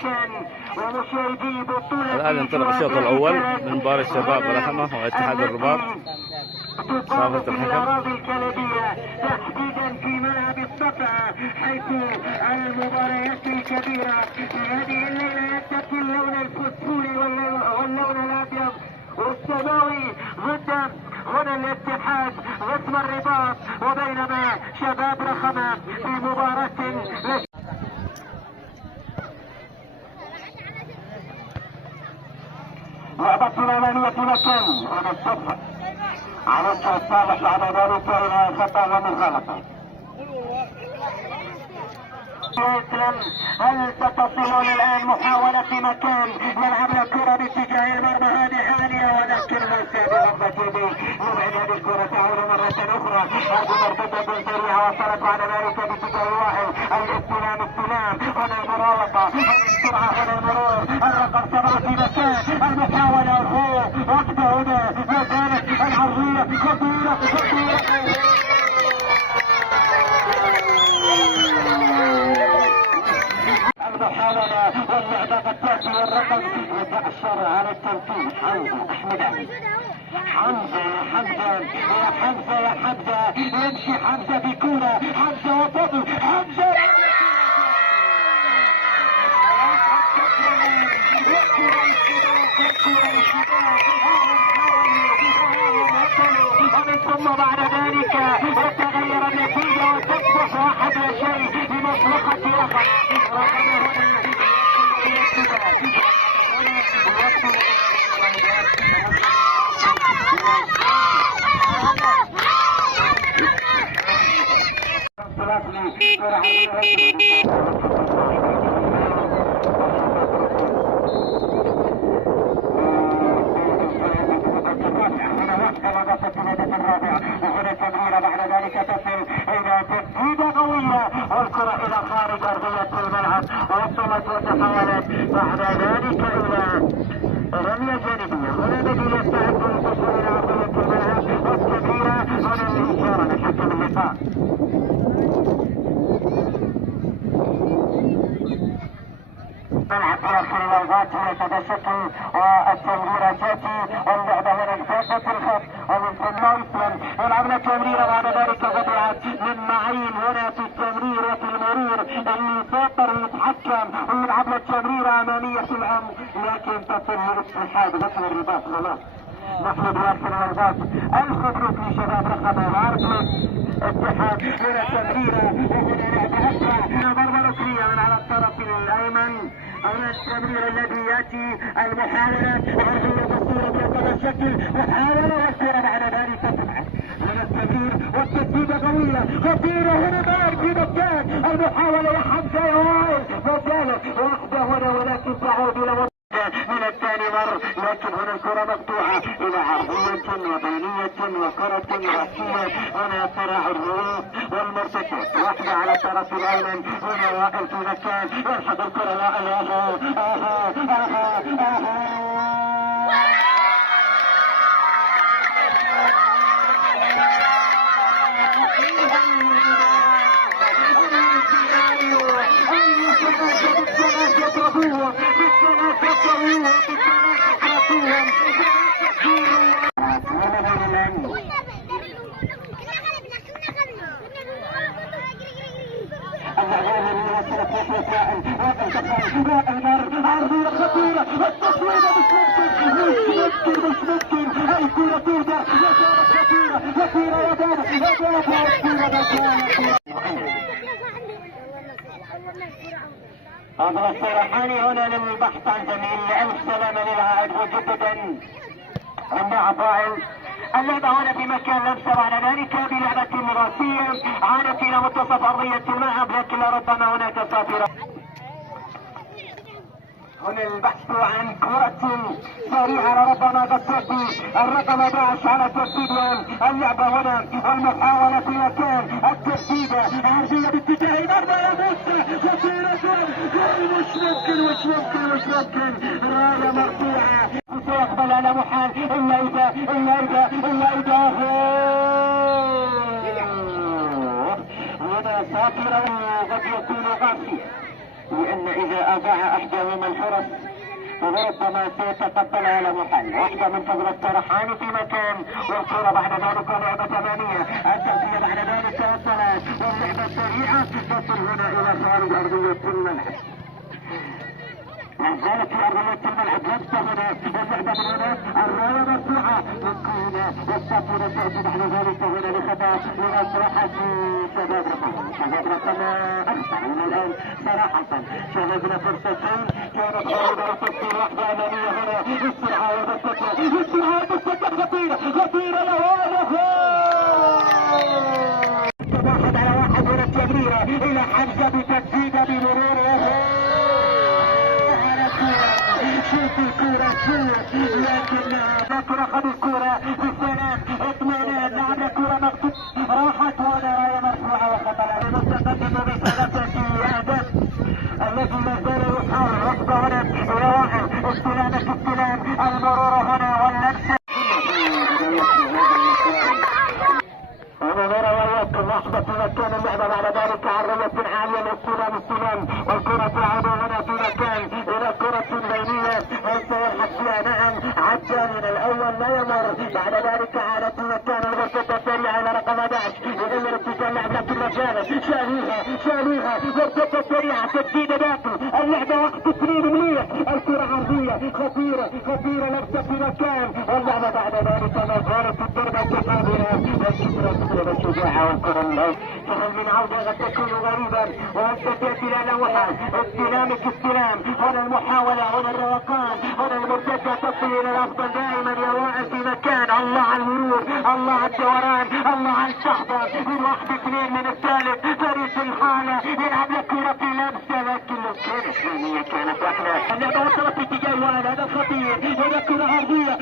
مكان. ومشاهدي بطولة الآن انطلق الشوط الأول من مباراة الشباب ورحمة واتحاد الرباط. صافت الحكم الأراضي الكندية تحديدا في ملعب الصفا، حيث المباريات الكبيرة في هذه الليلة يتكي اللون الفسفوري واللون الأبيض والسماوي ضد هنا الاتحاد غصن الرباط، وبينما شباب رخمة في مباراة لعبة الأمامية مكان هذا الصفر على الصالح على ذلك إلى خطأ ومغالطة. هل ستصلون الآن محاولة في مكان يلعب الكرة باتجاه المرمى هذه عالية، ولكن ليس بغمة يديه يبعد هذه الكرة تعود مرة أخرى. هذه مرتدة سريعة وصلت على ذلك باتجاه واحد. الاستلام هنا المراوغة السرعة هنا المرور. الرقم 7 في مكان المحاولة وقتها هنا ما كانت العرضية خطيرة المحاولة واللعبة قد تأتي والرقم 11 على التنفيذ. حمزة أحمد حمزة يا حمزة يمشي حمزة بكورة. حمزة وفضل حمزة ومن ثم بعد ذلك يتغير النتيجة وتصبح 1-0 لمصلحة رقم وهنا تمريرة بعد ذلك تصل إلى تسديدة قوية والكرة إلى خارج أرضية الملعب، وصلت وتحولت بعد ذلك إلى رمية جانبية. هنا بدي يستعد للوصول إلى أرضية الملعب والكبيرة. هنا الإشارة لحكم اللقاء. ملعب في آخر الأوقات يتدشق والتمريرة تأتي واللعبة هنا انفاقت الخط، ومن ثم يسلم يلعب التمريرة بعد ذلك قطعت من معين هنا في التمرير وفي المرور اللي سيطر ويتحكم ويلعب التمريرة أمامية في العمق، لكن تصل للاتحاد غصن الرباط. خلاص نحن بآخر الأوقات. ألف مبروك لشباب رقم وعرفة اتحاد. هنا تمريرة وهنا لعبة أسرع. ضربة ركنية من على الطرف الأيمن. هنا التمرير الذي ياتي المحاولة وعرضية الصورة بهذا الشكل. محاولة والكرة بعد ذلك تبعد. هنا التمرير والتسديدة قوية خطيرة. هنا مار في مكان المحاولة يا حمزة يا وائل ما زالت واحدة هنا، ولكن تعود إلى من الثاني مر. لكن هنا الكرة مقطوعة إلى عرضية وبينية وكرة راسية. هنا صراع الرؤوس والمرتكز. واحدة على الطرف الأيمن. هنا وائل في مكان يلحق الكرة وائل. هذا السرحاني هنا للبحث عن زميل. ألف سلامة للعائد مجددا مع فاعل. اللعبة هنا في مكان لمسة بعد ذلك بلعبة راسية عادت إلى منتصف أرضية الملعب، لكن لربما هناك سافرة. هنا البحث عن كرة سريعة لربما قد تأتي الرقم 11 على تسديد اللعبة هنا والمحاولة في مكان التسديدة عرضية باتجاه المرمى يا موسى خطيرة. مش ممكن راية مرفوعة سيقبل على محال إلا إذا هنا سافرة قد يكون غاسية. لأن إذا أضاع أحدهما الفرص وربما سيتقبلها له حل. واحدة من فضل الطرحان في مكان، والكرة بعد ذلك لعبة ثمانية، التغذية بعد ذلك الصلاة، واللعبة السريعة تصل هنا إلى خارج أرضية الملعب. نزلت في أرضية الملعب لمسة هنا، واللعبة من هنا، الراية مرفوعة من هنا، والسفينة تأتي بعد ذلك هنا لخطأ لمصلحة شباب رقم. شباب رقم أكثر من الآن صراحة. شاهدنا فرصتين كانت عروضة لتسجيل واحدة أمامية هنا، السرعة والبسطة، السرعة والبسطة خطيرة خطيرة لهذا واحد على واحد هنا التمريرة إلى حمزة بتسديدة بمروره. شوف الكورة شوف، لكن ذكر خد الكورة بسلام اطمئنان. لعب الكورة مكتوب راحت ولا راية مرفوعة وخطر المتقدم بثلاثة أهداف الذي ما زال يحاول رفض هنا إلى واحد استلام المرور هنا واللمسة. ونرى وياكم لحظة مكان اللعبة بعد ذلك عرية عالية الاستلام والكرة تعود هنا في مكان إلى كرة بينية وسيلحق فيها. نعم عدى من الأول لا يمر، بعد ذلك عادت في مكان الغرفة السريعة إلى رقم 11 يغير اتجاه اللعب لكن مجاله شاليها غرفة سريعة تسديد داخل اللعبة وقت 2 منيح، الكرة عرضية خطيرة لمسة في مكان، واللعبة بعد ذلك ما زالت الضربة التفاضلة والكرة الشجاعة والكرة فهل من عودة قد تكون غريبا وأنت تأتي لا نوحا استلام هنا المحاولة هنا الروقان هنا المرتدة تصل إلى الأفضل دائما يا واعي في مكان. الله على المرور، الله على الدوران، الله على الشحطة من 1-2 من الثالث فريق الحالة يلعب لكرة في لمسة لكن لو كانت ثانية كانت واحدة. اللعبة وصلت في اتجاه وائل، هذا خطير، هنا كرة عرضية